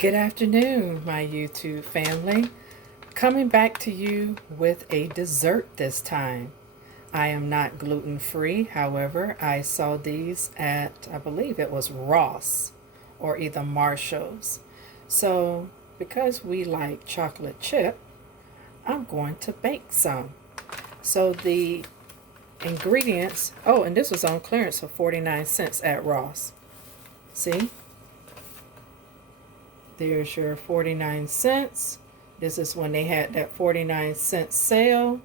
Good afternoon, my YouTube family. Coming back to you with a dessert this time. I am not gluten-free, however, I saw these at, I believe it was Ross or either Marshall's. So, because we like chocolate chip, I'm going to bake some. So the ingredients, oh, and this was on clearance for 49 cents at Ross. See? There's your 49 cents. This is when they had that 49-cent sale.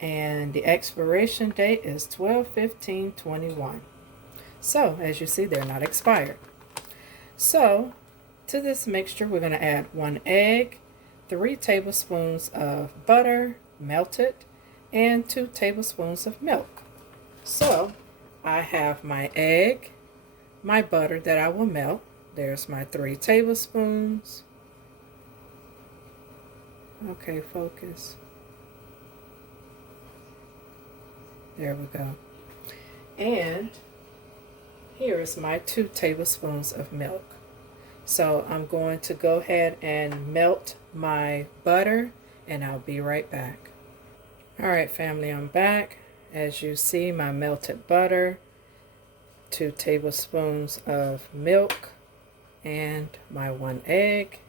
And the expiration date is 12/15/21. So, as you see, they're not expired. So, to this mixture, we're going to add 1 egg, 3 tablespoons of butter, melted, and 2 tablespoons of milk. So, I have my egg, my butter that I will melt. There's my 3 tablespoons. Okay, focus. There we go. And here is my 2 tablespoons of milk. So I'm going to go ahead and melt my butter, and I'll be right back. All right, family, I'm back. As you see, my melted butter, 2 tablespoons of milk, and my 1 egg.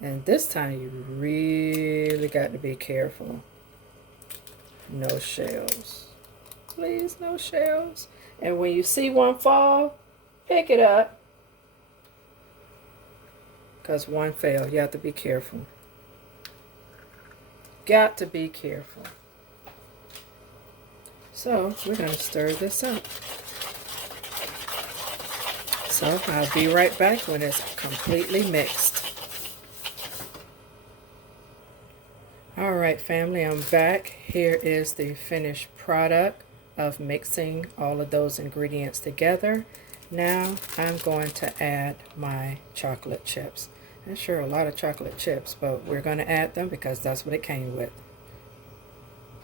And this time you really got to be careful. No shells. Please, no shells. And when you see one fall, pick it up. Because one fell. You have to be careful. Got to be careful. So, we're going to stir this up. So, I'll be right back when it's completely mixed. Alright, family, I'm back. Here is the finished product of mixing all of those ingredients together. Now I'm going to add my chocolate chips. And sure, a lot of chocolate chips, but we're going to add them because that's what it came with.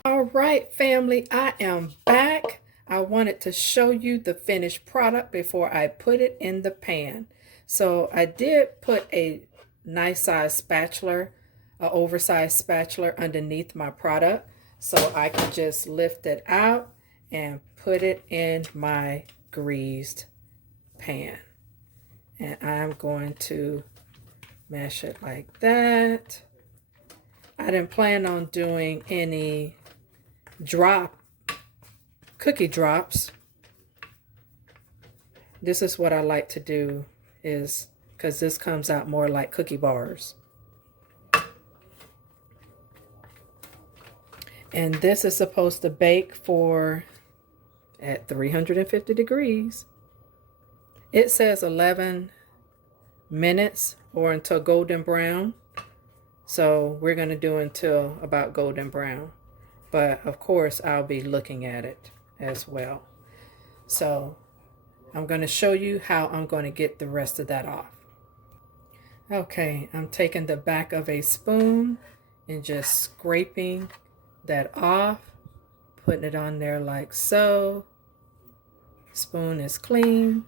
Alright, family, I am back. I wanted to show you the finished product before I put it in the pan. So I did put a nice size spatula, an oversized spatula underneath my product so I can just lift it out and put it in my greased pan. And I'm going to mash it like that. I didn't plan on doing any cookie drops. This is what I like to do, is because this comes out more like cookie bars. And this is supposed to bake for at 350 degrees. It says 11 minutes or until golden brown. So we're going to do until about golden brown. But of course, I'll be looking at it as well. So I'm going to show you how I'm going to get the rest of that off. Okay, I'm taking the back of a spoon and just scraping that off, putting it on there like so. Spoon is clean,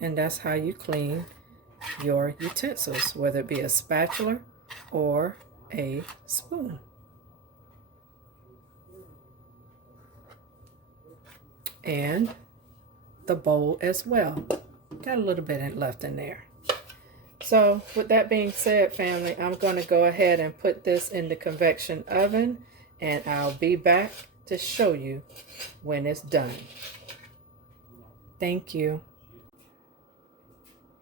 and that's how you clean your utensils, whether it be a spatula or a spoon. And the bowl as well. Got a little bit left in there. So with that being said, family, I'm going to go ahead and put this in the convection oven, and I'll be back to show you when it's done. Thank you.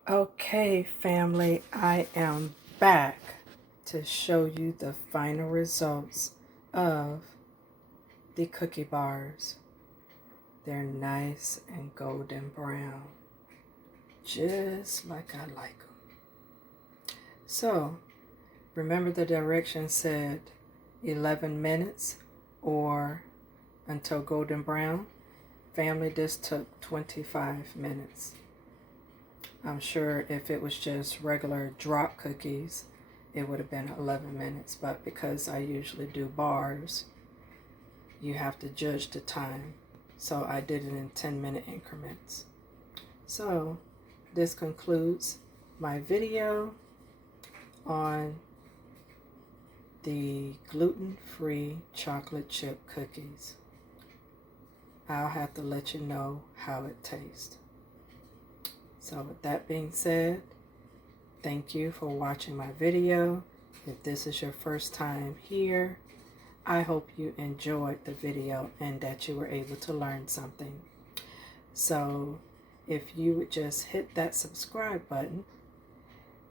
Okay, family, I am back to show you the final results of the cookie bars. They're nice and golden brown, just like I like them. So, remember the directions said 11 minutes or until golden brown. Family, this took 25 minutes. I'm sure if it was just regular drop cookies, it would have been 11 minutes. But because I usually do bars, you have to judge the time. So I did it in 10-minute increments. So this concludes my video on the gluten-free chocolate chip cookies. I'll have to let you know how it tastes. So with that being said, thank you for watching my video. If this is your first time here, I hope you enjoyed the video and that you were able to learn something. So if you would just hit that subscribe button,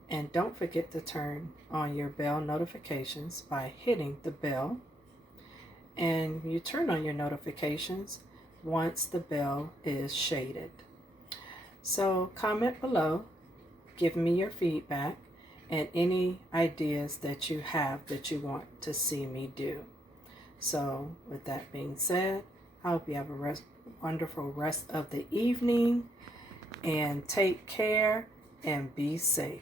and don't forget to turn on your bell notifications by hitting the bell. And you turn on your notifications once the bell is shaded. So comment below, give me your feedback and any ideas that you have that you want to see me do. So with that being said, I hope you have a wonderful rest of the evening, and take care and be safe.